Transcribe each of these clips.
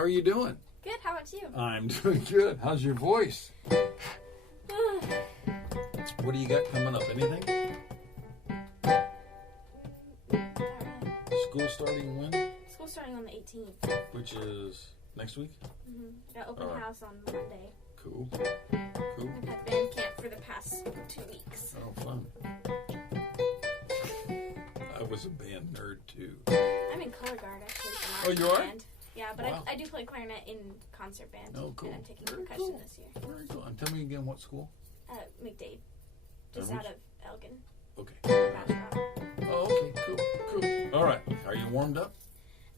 How are you doing? Good, how about you? I'm doing good. How's your voice? What do you got coming up? Anything? School starting when? School's starting on the 18th. Which is next week? Got open house on Monday. Cool. Cool. I've had band camp for the past 2 weeks. Oh, fun. I was a band nerd too. I'm in color guard actually. Oh, you are? Band. Yeah, but Wow. I do play clarinet in concert band. Oh, cool. And I'm taking Very percussion cool. this year. Very cool. And tell me again what school? McDade. Just which? out of Elgin. Okay. Bastrop. Oh, okay. Cool. Cool. All right. Are you warmed up?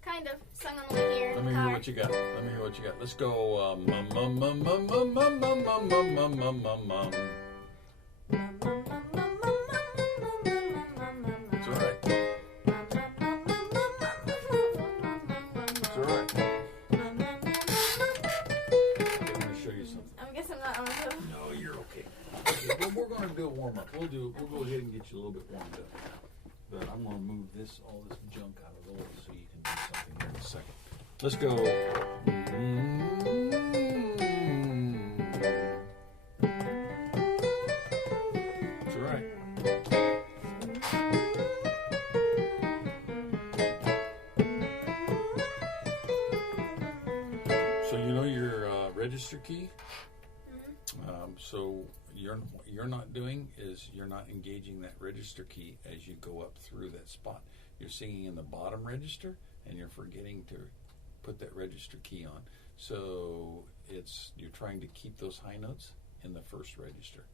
Kind of. Sung on the way here. Let me hear what you got. Let me hear what you got. Let's go. Mum, mum, mum, mum, mum, mum, mum, mum, mum, mum, mum, mum, mum. It's all right. It's all right. I'm going to show you something. I guess I'm not on the... No, you're okay. Okay, well, we're going to do a warm up. We'll go ahead and get you a little bit warmed up. But I'm going to move all this junk out of the way so you can do something here in a second. Let's go. That's right. So you know your register key? So you're not doing is you're not engaging that register key as you go up through that spot. You're singing in the bottom register and you're forgetting to put that register key on. So you're trying to keep those high notes in the first register.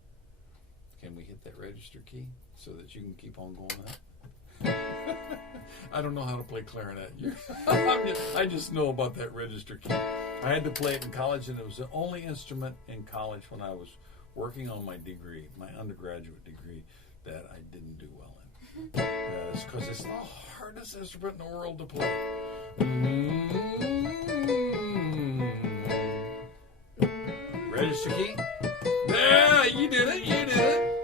Can we hit that register key so that you can keep on going up? I don't know how to play clarinet. I just know about that register key. I had to play it in college, and it was the only instrument in college when I was working on my degree, my undergraduate degree, that I didn't do well in. It's because it's the hardest instrument in the world to play. Register key. Yeah, you did it. You did it.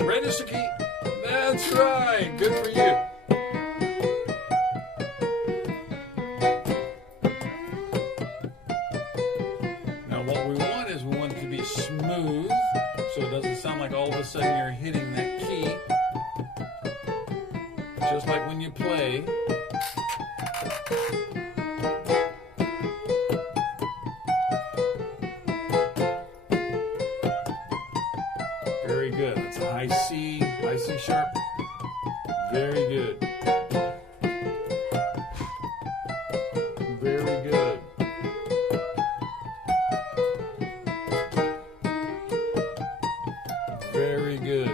Register key. That's right. Good for you. Now what we want is we want it to be smooth so it doesn't sound like all of a sudden you're hitting that key. Just like when you play. Very good. That's a high C sharp. Very good. Very good. Very good.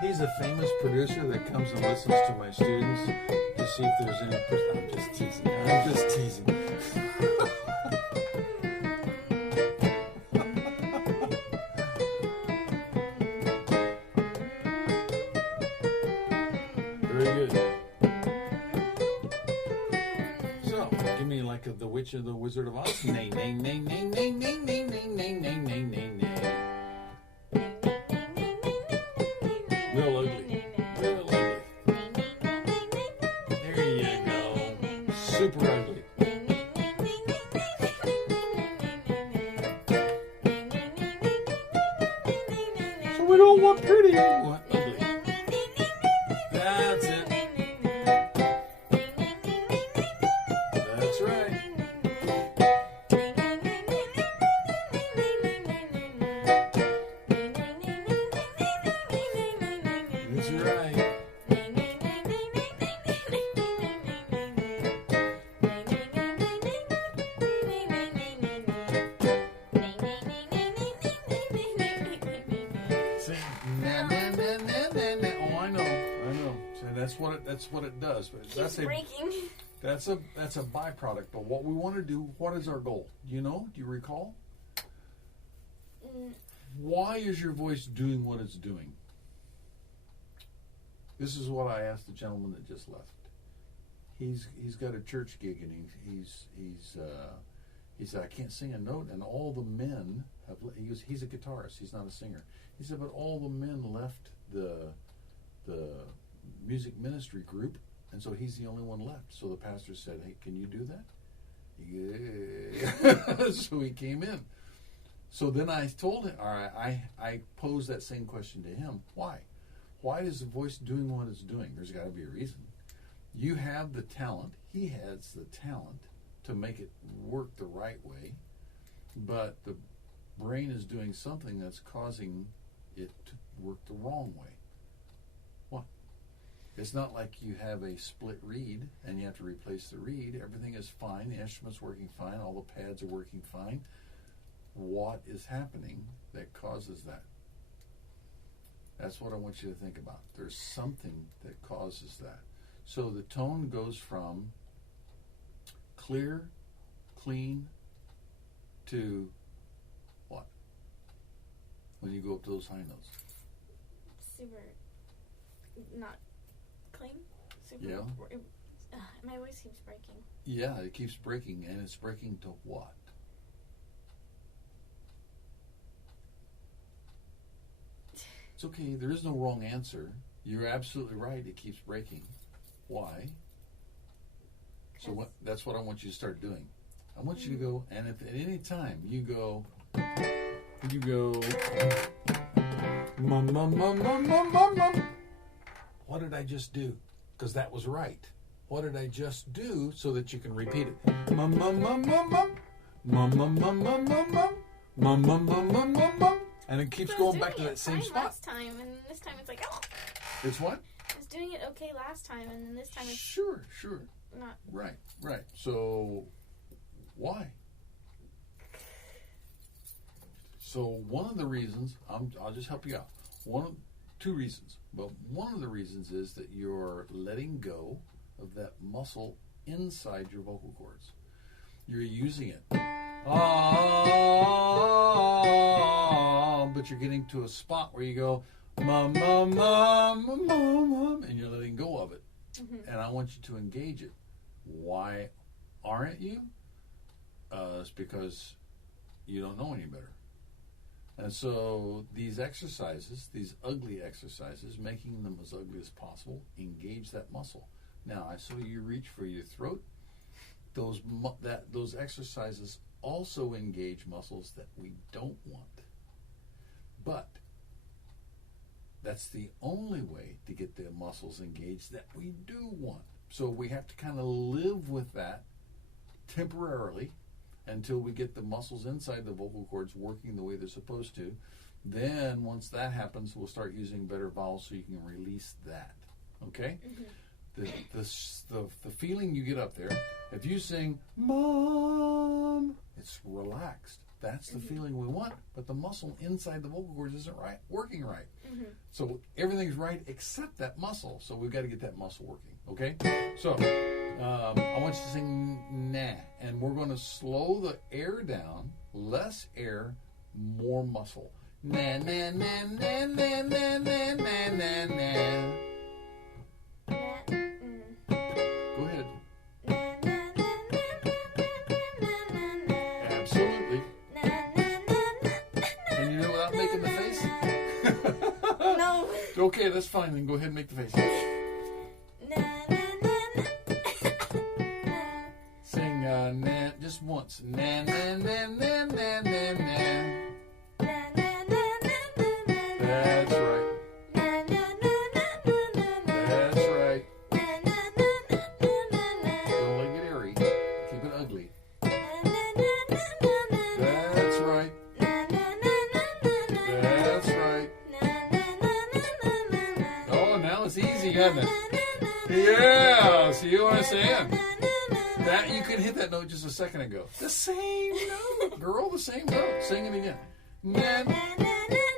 He's a famous producer that comes and listens to my students to see if there's any... I'm just teasing. I'm just teasing. Very good. So, give me like the Witch of the Wizard of Oz. Nay, nay, nay, nay, nay, nay, nay, nay, nay, nay, nay, nay, nay. Real ugly. Real ugly. There you go. Super ugly. So we don't want pretty, we want ugly. That's it. That's right. That's right. See, na, na, na, na, na, na. Oh, I know. So that's what it does. But Keeps breaking. that's a byproduct. But what we want to do, what is our goal? Do you know? Do you recall? Why is your voice doing what it's doing? This is what I asked the gentleman that just left. He's got a church gig and he said I can't sing a note, and all the men He goes, he's a guitarist. He's not a singer. He said, but all the men left the music ministry group, and so he's the only one left. So the pastor said, hey, can you do that? Yeah. So he came in. So then I told him, all right, I posed that same question to him. Why? Why is the voice doing what it's doing? There's got to be a reason. You have the talent. He has the talent to make it work the right way, but the brain is doing something that's causing it to work the wrong way. What? It's not like you have a split reed and you have to replace the reed. Everything is fine. The instrument's working fine. All the pads are working fine. What is happening that causes that? That's what I want you to think about. There's something that causes that. So the tone goes from clear, clean, to what? When you go up to those high notes. Super not clean. Super. Yeah. My voice keeps breaking. Yeah, it keeps breaking, and it's breaking to what? It's okay. There is no wrong answer. You're absolutely right. It keeps breaking. Why? So that's what I want you to start doing. I want you to go, and if at any time you go, mum, mum, mum, mum, mum, mum, mum. What did I just do? Because that was right. What did I just do so that you can repeat it? Mum, mum, mum, mum, mum. Mum, mum, mum, mum, mum, mum. Mum, mum, mum, mum, mum, mum. And it keeps going back to that same spot. Last time, and this time it's like, oh. It's what? I was doing it okay last time, and then this time it's Sure. not. Right. So, why? So one of the reasons, I'll just help you out. Two reasons. But one of the reasons is that you're letting go of that muscle inside your vocal cords. You're using it. But you're getting to a spot where you go, mum, mum, mum, mum, mum, mum, and you're letting go of it. Mm-hmm. And I want you to engage it. Why aren't you? It's because you don't know any better. And so these exercises, these ugly exercises, making them as ugly as possible, engage that muscle. Now, I saw you reach for your throat. Those exercises also engage muscles that we don't want. But that's the only way to get the muscles engaged that we do want. So we have to kind of live with that temporarily until we get the muscles inside the vocal cords working the way they're supposed to. Then once that happens, we'll start using better vowels so you can release that. Okay? Mm-hmm. The feeling you get up there, if you sing Mom, it's relaxed. That's the feeling we want, but the muscle inside the vocal cords isn't working right. Mm-hmm. So everything's right except that muscle. So we've got to get that muscle working. Okay? So I want you to sing nah, and we're going to slow the air down. Less air, more muscle. Na na na na na na na na na na. Go ahead. Absolutely. Can you do it without making the face? No. Okay, that's fine. Then go ahead and make the face. Sing na just once. Na na na na na na na. That's right. That's right. Don't let it airy. Keep it ugly. That's right. That's right. Oh, now it's easy, isn't it? Yeah. See what I'm saying? That you could hit that note just a second ago. The same note, girl. The same note. Sing it again.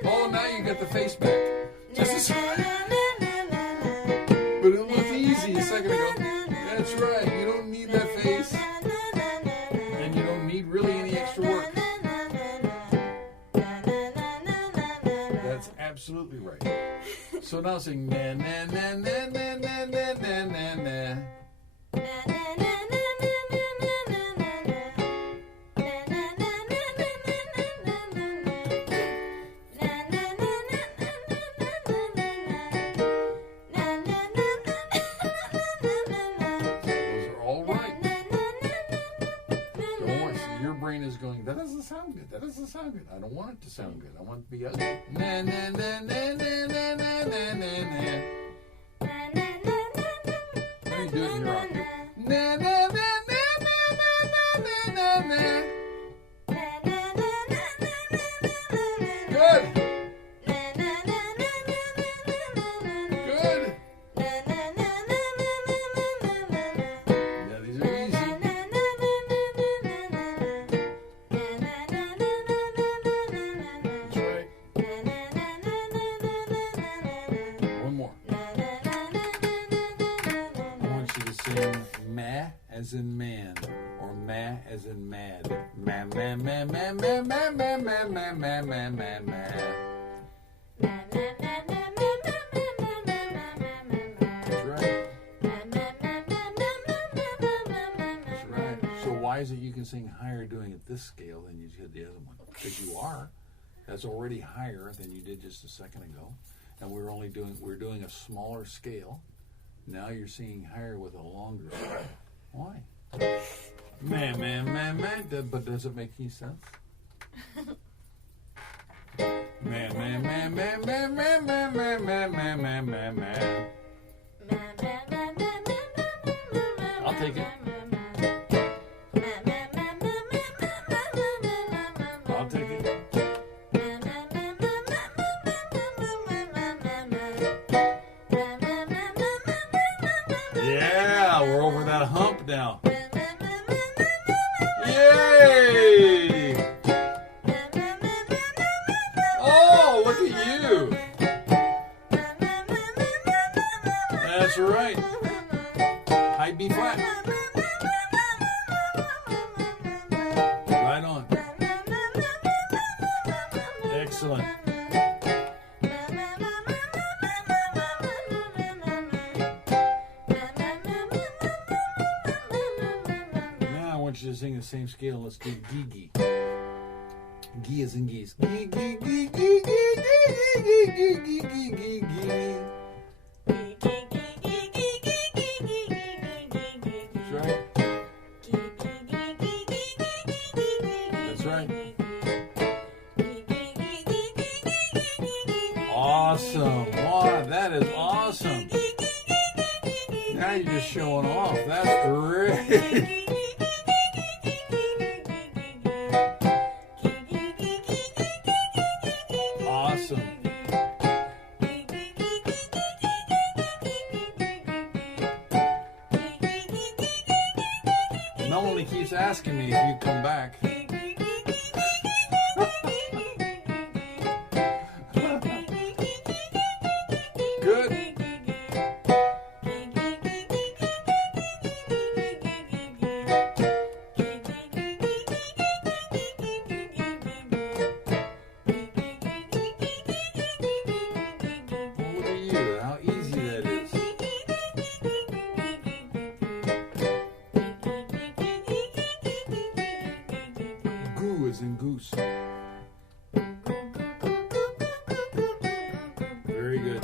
Oh, now you got the face back. Just a second. But it looked easy a second ago. That's right. You don't need that face. And you don't need really any extra work. That's absolutely right. So now sing na na na na na na na na na na. sound good. That doesn't sound good. I don't want it to sound good. I want it to be ugly. Na na na na na na na na na na. Let me do it in your octave. Na na na na na na na na na. Good. Good. Yeah, these are easy. That's right. One more. I want you to sing ma as in man or ma as in mad. Ma ma ma ma ma ma ma ma ma ma ma ma ma. That's right. That's right. So why is it you can sing higher doing it this scale than you did the other one? Because you are. That's already higher than you did just a second ago. And we're doing a smaller scale. Now you're singing higher with a longer scale. Why? Man. But does it make any sense? Man. I'll take it. I'll take it. Yeah, we're over that hump now. Yay! Oh, look at you. That's right. High B flat. Right on. Excellent. Now I want you to sing the same scale. Let's do gee. Gee as in geese. Gee. That's right. That's right. Awesome. Wow, that is awesome. Now you're just showing off. That's great. Awesome. Melanie keeps asking me if you come back. Good. Look at you, how easy that is. Goo is in goose. Very good.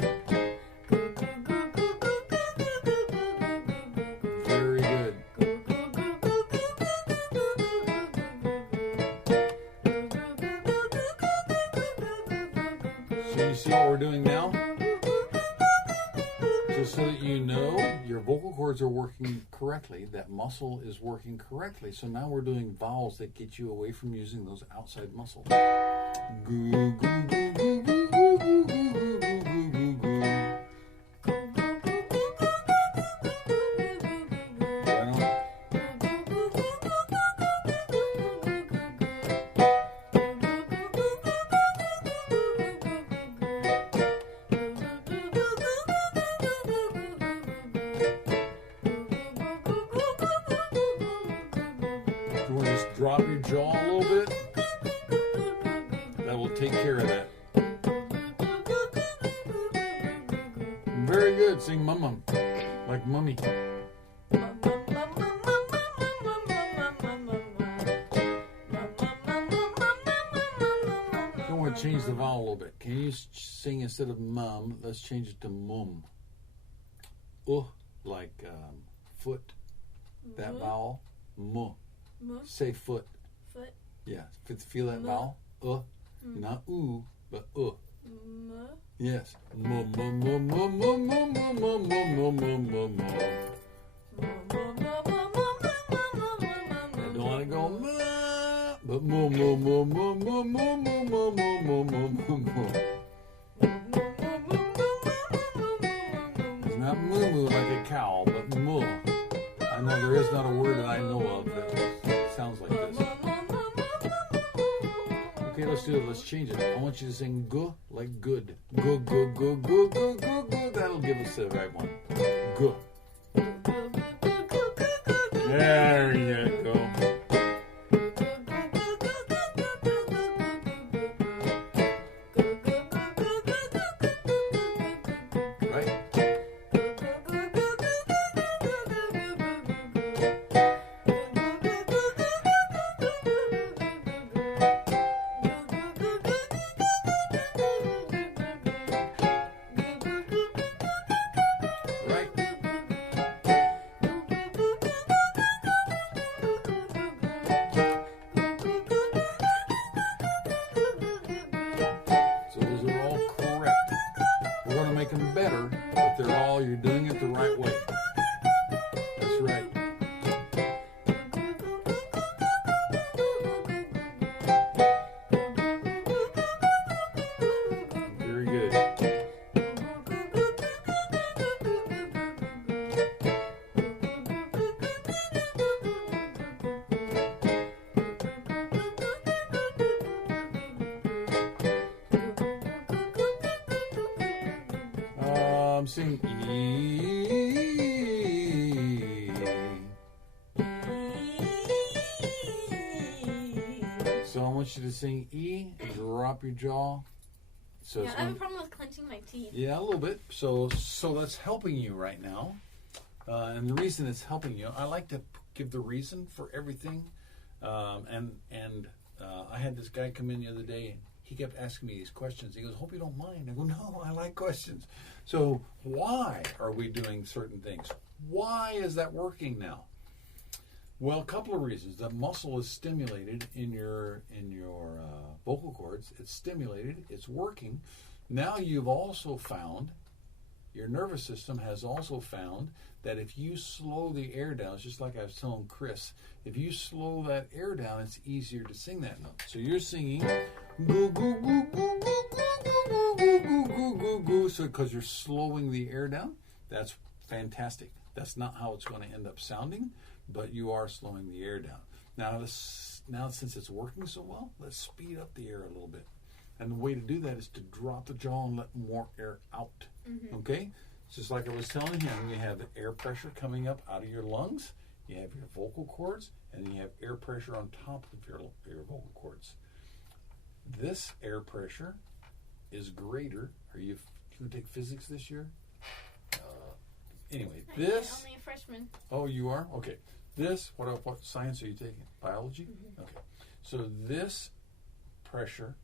Very good. So you see what we're doing now? Just so that you know, your vocal cords are working correctly. That muscle is working correctly. So now we're doing vowels that get you away from using those outside muscles. Goo, goo, goo, goo, goo, goo, goo, goo, goo, goo, goo, goo. Right on. You want to just drop your jaw a little bit? That will take care of that. Very good. Sing mum like mummy. I want to change the vowel a little bit. Can you sing instead of mum? Let's change it to mum. Like foot. That vowel. Mu. Mu. Say foot. Foot. Yeah. Feel that vowel? Not ooh, but M. Yes. Don't let it go. But It's not moo like a cow, but moo. I know there is not a word that I know of that sounds like this. Okay, let's do it. Let's change it. I want you to sing go like good. Go, go, go, go, go, go, go. That'll give us the right one. Go. There you go. Better, but they're all, you're doing it the right way. That's right. Very good. I'm singing E. So I want you to sing E and drop your jaw. So Yeah, I have a problem with clenching my teeth. Yeah, a little bit. So that's helping you right now. And the reason it's helping you, I like to give the reason for everything. And I had this guy come in the other day. He kept asking me these questions. He goes, hope you don't mind. I go, no, I like questions. So why are we doing certain things? Why is that working now? Well, a couple of reasons. The muscle is stimulated in your vocal cords. It's stimulated. It's working. Now you've also found, your nervous system has also found that if you slow the air down, it's just like I was telling Chris, if you slow that air down, it's easier to sing that note. So you're singing goo goo goo goo goo goo goo goo goo goo goo. So because you're slowing the air down, that's fantastic. That's not how it's going to end up sounding, but you are slowing the air down. Now since it's working so well, let's speed up the air a little bit. And the way to do that is to drop the jaw and let more air out. Mm-hmm. Okay? Just like I was telling him, you have the air pressure coming up out of your lungs, you have your vocal cords, and then you have air pressure on top of your vocal cords. This air pressure is greater. Are you going to take physics this year? Anyway, this... Only a freshman. Oh, you are? Okay. This, what science are you taking? Biology? Mm-hmm. Okay. So this pressure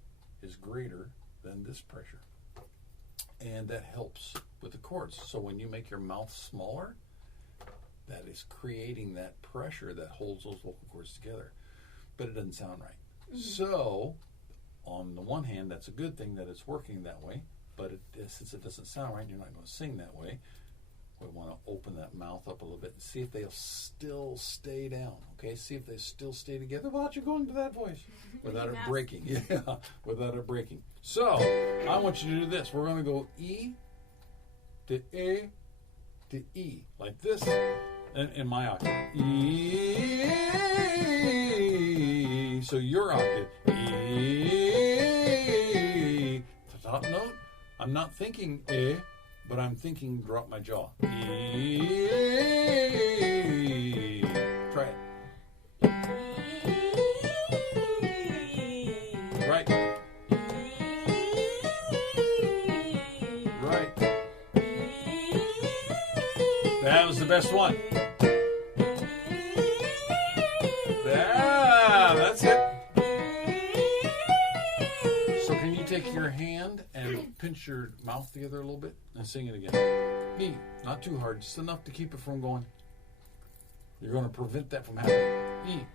is greater than this pressure. And that helps with the cords. So when you make your mouth smaller, that is creating that pressure that holds those vocal cords together. But it doesn't sound right. Mm-hmm. So, on the one hand, that's a good thing that it's working that way. But since it doesn't sound right, you're not going to sing that way. We want to open that mouth up a little bit and see if they'll still stay down. Okay, see if they still stay together without you going to that voice, without it breaking. Yeah, without it breaking. So I want you to do this. We're going to go E to A to E like this in my octave. E. So your octave. E. The top note. I'm not thinking A. But I'm thinking drop my jaw. E. Try it. Right. Right. That was the best one. That's it. So can you take your hand and pinch your mouth together a little bit and sing it again? E. Not too hard, just enough to keep it from going. You're going to prevent that from happening. E.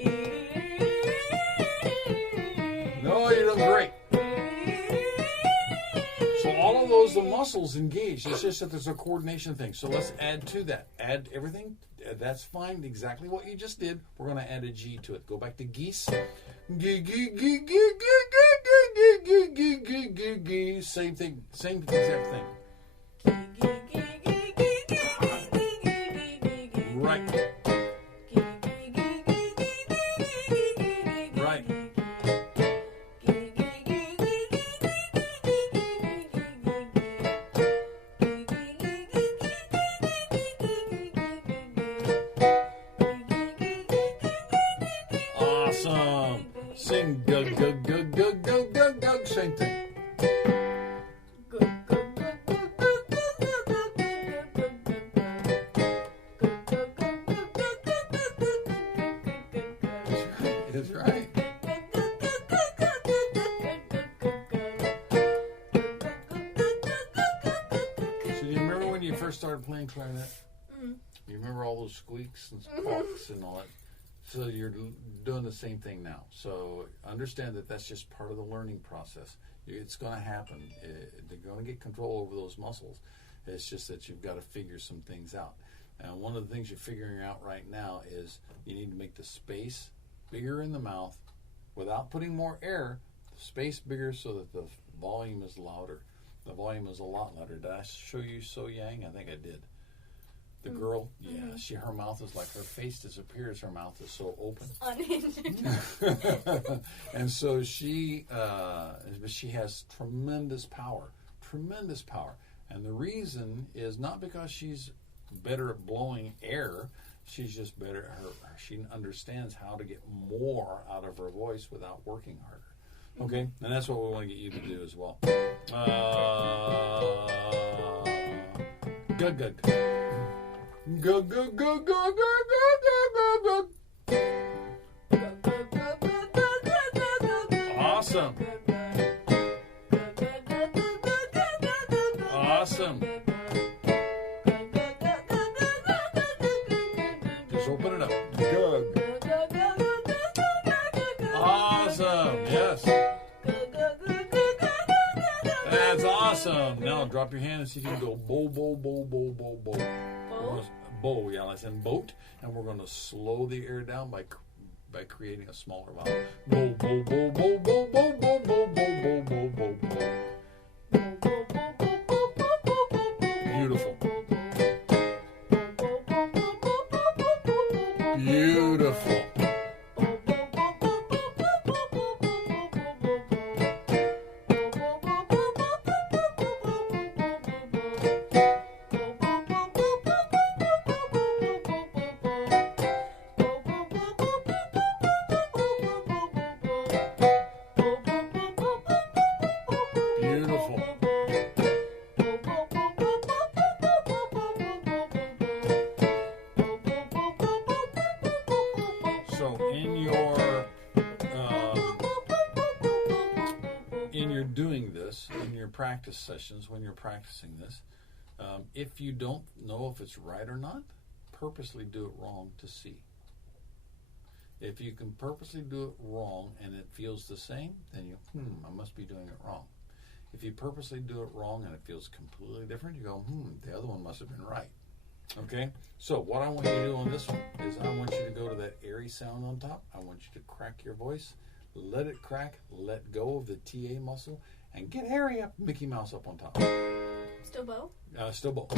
on. No, you're doing great. So all of those, the muscles engaged. It's just that there's a coordination thing. So let's add to that. Add everything. That's fine. Exactly what you just did. We're going to add a G to it. Go back to geese. Same thing. Same exact thing. Right. Right. Awesome. Sing gug gug gug gug gug gug gug. Same thing. That's right. So do you remember when you first started playing clarinet? Mm. You remember all those squeaks and squawks and all that? So you're doing the same thing now. So understand that that's just part of the learning process. It's going to happen. They're going to get control over those muscles. It's just that you've got to figure some things out. And one of the things you're figuring out right now is you need to make the space bigger in the mouth without putting more air. The space bigger so that the volume is louder. The volume is a lot louder. Did I show you So Yang? I think I did. The girl, yeah, her mouth is like her face disappears. Her mouth is so open. Unhinged. And so she has tremendous power. And the reason is not because she's better at blowing air. She's just better. She understands how to get more out of her voice without working harder. Okay, and that's what we want to get you to do as well. Gug gug. Gug gug gug gug gug gug gug. Awesome. Awesome. Just open it up. Gug. Awesome. Yes. That's awesome. Now drop your hand and see if you can go bow, bow, bow, bow, bow, bow. Bow, yeah, like in boat, and we're going to slow the air down by creating a smaller vowel. Bow, bow, bow, bow, bow, bow, bow, bow, bow, bow, bow, bow. Beautiful. Beautiful. So in your doing this, in your practice sessions, when you're practicing this, if you don't know if it's right or not, purposely do it wrong to see. If you can purposely do it wrong and it feels the same, then you, I must be doing it wrong. If you purposely do it wrong and it feels completely different, you go, the other one must have been right. Okay? So what I want you to do on this one is I want you to go to that airy sound on top. I want you to crack your voice. Let it crack. Let go of the TA muscle. And get Harry up, Mickey Mouse up on top. Still bow? Still bow.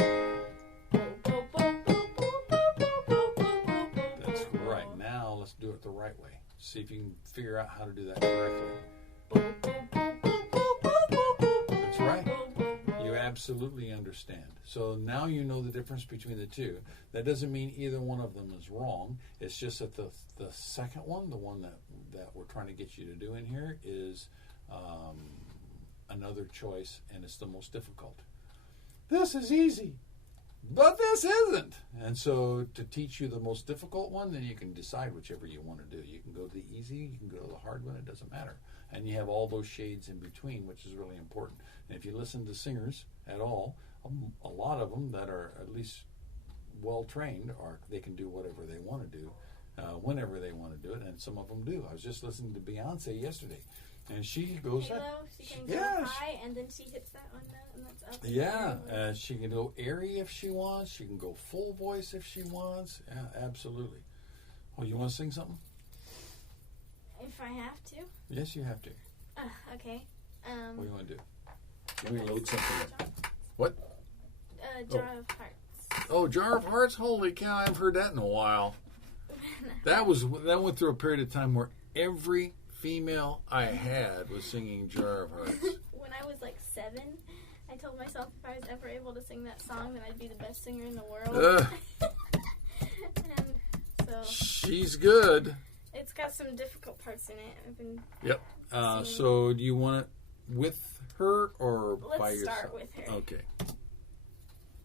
That's right. Now let's do it the right way. See if you can figure out how to do that correctly. That's right. You absolutely understand. So now you know the difference between the two. That doesn't mean either one of them is wrong. It's just that the second one, the one that we're trying to get you to do in here, is another choice, and it's the most difficult. This is easy, but this isn't. And so to teach you the most difficult one, then you can decide whichever you want to do. You can go to the easy, you can go to the hard one, it doesn't matter. And you have all those shades in between, which is really important. And if you listen to singers at all, a lot of them that are at least well-trained, they can do whatever they want to do. whenever they want to do it, and some of them do. I was just listening to Beyonce yesterday, and she goes Halo, up. she can Yeah, go high, and then she hits that one note, and that's up. Yeah, she can go airy if she wants. She can go full voice if she wants. Yeah, absolutely. Well, you want to sing something? If I have to. Yes, you have to. Okay. What do you want to do? Let me load something up. What? Jar of Hearts. Oh, Jar of Hearts? Holy cow, I haven't heard that in a while. That went through a period of time where every female I had was singing Jar of Hearts. When I was like 7, I told myself if I was ever able to sing that song, then I'd be the best singer in the world. And so she's good. it's got some difficult parts in it. I've been Yep. So do you want it with her or by Let's yourself? start with her. Okay.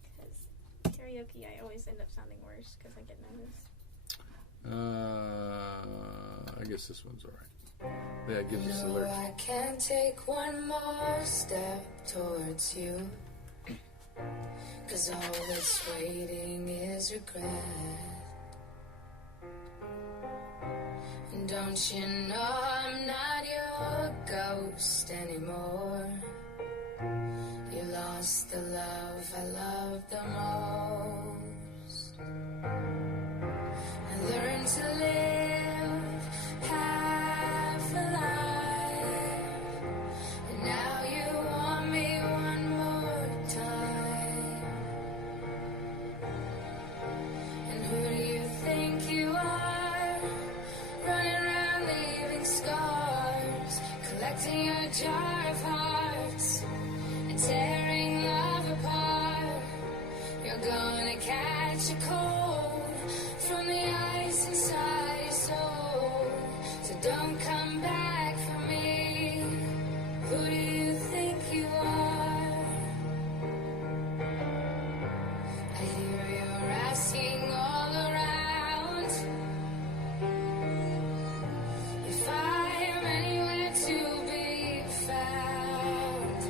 Because karaoke, I always end up sounding worse because I get nervous. I guess this one's all right. Yeah, it gives us the lyrics. I can't take one more step towards you, 'cause all that's waiting is regret. And don't you know I'm not your ghost anymore? You lost the love I loved the most. I learned to live half alive, and now you want me one more time. And who do you think you are, running around leaving scars, collecting your jar of hearts and tearing love apart? You're gonna catch a cold from the ice inside your soul, so don't come back for me. Who do you think you are? I hear you're asking all around if I am anywhere to be found,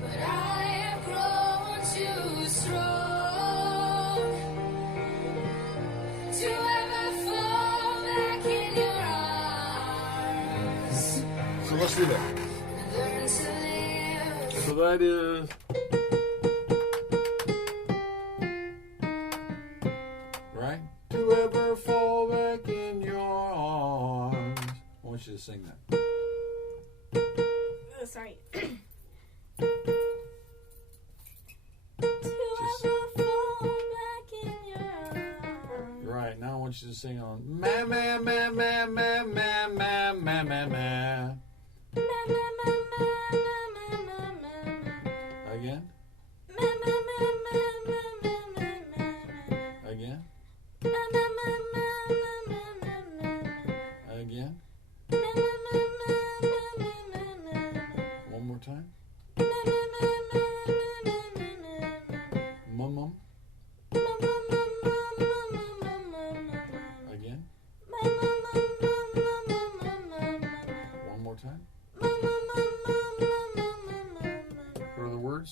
but I have grown too strong to ever fall back in your arms. So let's do that. I learned to live. So that is. Right? To ever fall back in your arms. I want you to sing that. Oh, sorry. To Just- ever fall back in your arms. Right, now I want you to sing on ma ma ma ma ma ma ma ma ma ma. Ma, ma, ma, ma, ma, ma, ma, ma. Again? Ma, ma, ma, ma, ma, ma, ma, ma. Again? Ma, ma, ma, ma, ma, ma, ma, ma. Again? Ma, ma, ma, ma, ma, ma, ma, ma. One more time? Ma, ma, ma, ma, ma, ma, ma, ma. Mum mum? Ma, ma, ma, ma, ma, ma, ma, ma, ma. Again? Ma, ma, ma, ma, ma, ma, ma, ma, ma. One more time? Ma, ma, ma, ma, ma, ma, ma, ma, ma. What are the words?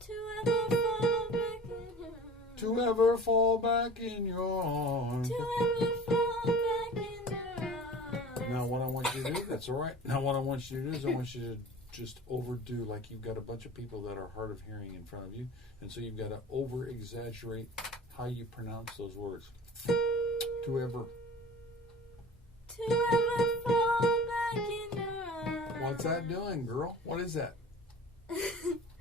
To ever fall back in your arms. To ever fall back in your arms. To ever fall back in your arms. Now what I want you to do, that's all right. Now what I want you to do is I want you to just overdo, like you've got a bunch of people that are hard of hearing in front of you, and so you've got to over exaggerate how you pronounce those words. To ever. To ever fall back in your arms. What's that doing, girl? What is that?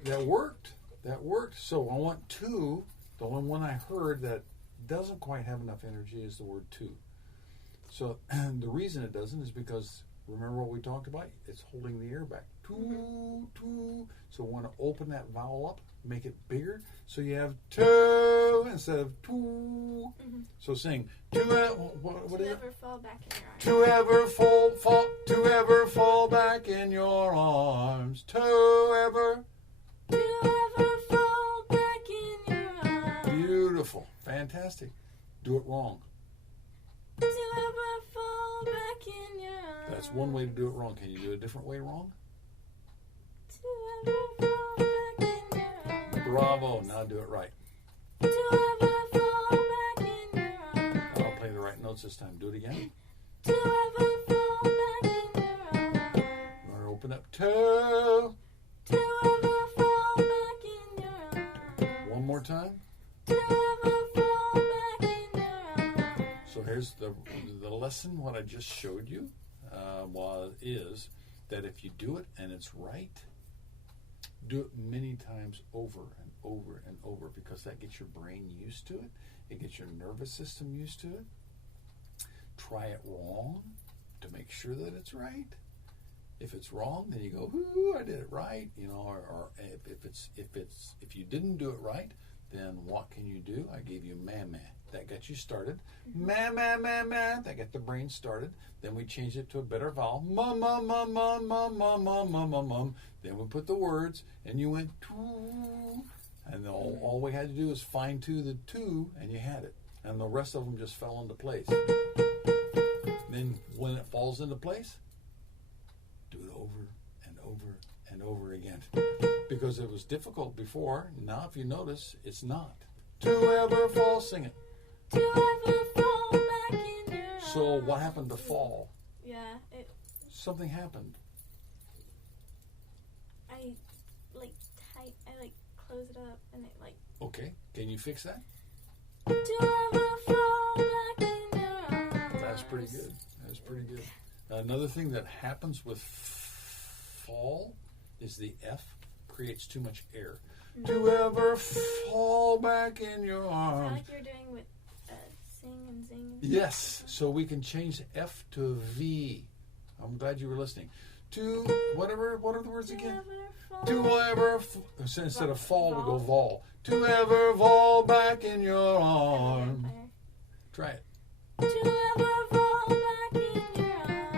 That worked. That worked. So I want to. The only one I heard that doesn't quite have enough energy is the word to. So and the reason it doesn't is because, remember what we talked about? It's holding the air back. To, to. So we want to open that vowel up, make it bigger. So you have to instead of to. So sing to. What To is it? ever fall back in your arms. To ever to ever fall back in your arms. To ever. To ever fall back in your arms. Beautiful. Fantastic. Do it wrong. To ever fall back in your arms. That's one way to do it wrong. Can you do a different way wrong? To ever fall back in your arms. Bravo. Now do it right. To ever fall back in your arms. play the right notes this time. Do it again. To ever fall back in your arms. You want to open up to. To ever fall back in your arms. One more time. To ever fall back in your arms. So here's the lesson. What I just showed you is that if you do it and it's right, do it many times over and over and over, because that gets your brain used to it. It gets your nervous system used to it. Try it wrong to make sure that it's right. If it's wrong, then you go, "Ooh, I did it right," Or if you didn't do it right, then what can you do? I gave you ma. That got you started. Ma. That got the brain started. Then we changed it to a better vowel. Mum. Then we put the words, and you went to, and all we had to do was fine tune the to, and you had it. And the rest of them just fell into place. Then when it falls into place, do it over and over and over again. Because it was difficult before. Now if you notice, it's not. To ever fall, sing it. To ever fall back in your arms. So what happened to fall? Yeah, Something happened. I close it up and it Okay, can you fix that? to ever fall back in your arms. That's pretty good. That's pretty good. Another thing that happens with fall is the F creates too much air. To ever fall back in your Is that arms. like you're doing with sing and zing? Yes, so we can change the F to V. I'm glad you were listening. To whatever, what are the words again? To ever, so instead of fall, we go vol. To ever fall back in your arms. Try it. To ever fall back in your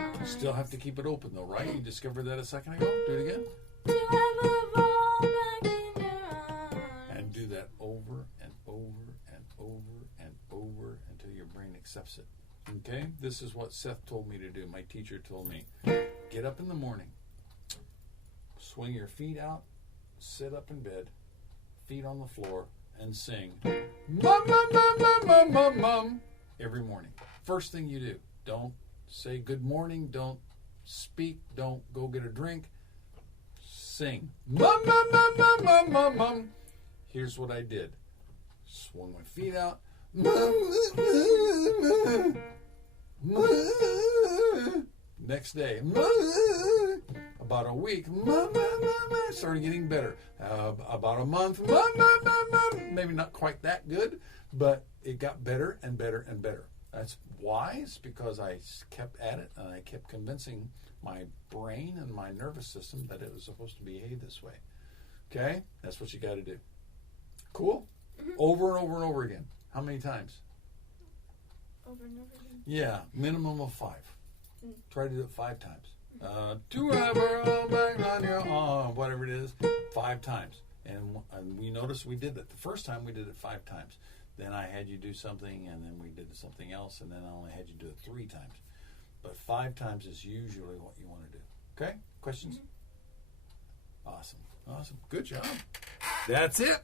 arms. Still have to keep it open though, right? You discovered that a second ago? Do it again. To ever fall back in your arms. And do that over and over and over and over until your brain accepts it. Okay? This is what Seth told me to do. My teacher told me. Get up in the morning. Swing your feet out. Sit up in bed. Feet on the floor. And sing. Mum, mum, mum, mum, mum, mum, mum. Every morning. First thing you do. Don't say good morning. Don't speak. Don't go get a drink. Sing. Mum, mum, mum, mum, mum, mum, mum. Here's what I did. Swung my feet out. Next day. About a week. Started getting better. About a month. Maybe not quite that good, but it got better and better and better. That's why. It's because I kept at it and I kept convincing my brain and my nervous system that it was supposed to behave this way. Okay? That's what you got to do. Cool? Mm-hmm. Over and over and over again. How many times? Over and over again. Yeah, minimum of 5. Mm. Try to do it 5 times. To ever hold back on your arm, whatever it is, 5 times. And we noticed we did that. The first time we did it 5 times. Then I had you do something, and then we did something else, and then I only had you do it 3 times. But 5 times is usually what you want to do. Okay? Questions? Mm-hmm. Awesome. Awesome. Good job. That's it.